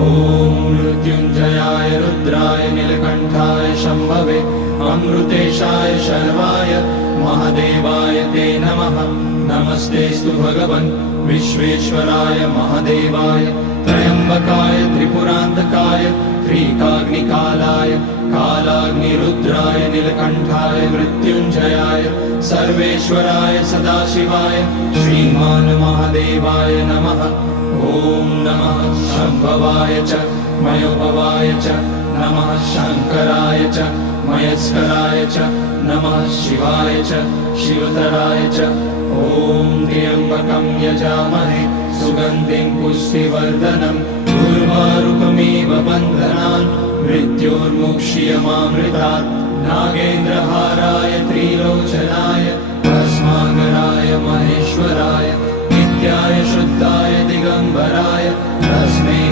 ॐ मृत्युञ्जयाय रुद्राय नीलकण्ठाय शम्भवे अमृतेशाय शर्वाय महादेवाय ते नमः। नमस्तेऽस्तु भगवन् विश्वेश्वराय महादेवाय त्र्यम्बकाय त्रिपुरान्तकाय त्रिकाग्निकालाय कालाग्निरुद्राय नीलकण्ठाय मृत्युञ्जयाय सर्वेश्वराय सदाशिवाय श्रीमान् महादेवाय नमः। ॐ नमः शम्भवाय च मयोभवाय च नमः शङ्कराय च मयस्कराय च नमः शिवाय च शिवतराय च। ॐ त्र्यम्बकं यजामहे सुगन्धिं पुष्टिवर्धनम् उर्वारुकमिव बन्धनान् मृत्योर्मुक्ष्यमामृतात्। नागेन्द्रहाराय त्रिलोचनाय भस्माकराय महेश्वराय नित्याय शुद्धाय दिगम्बराय तस्मै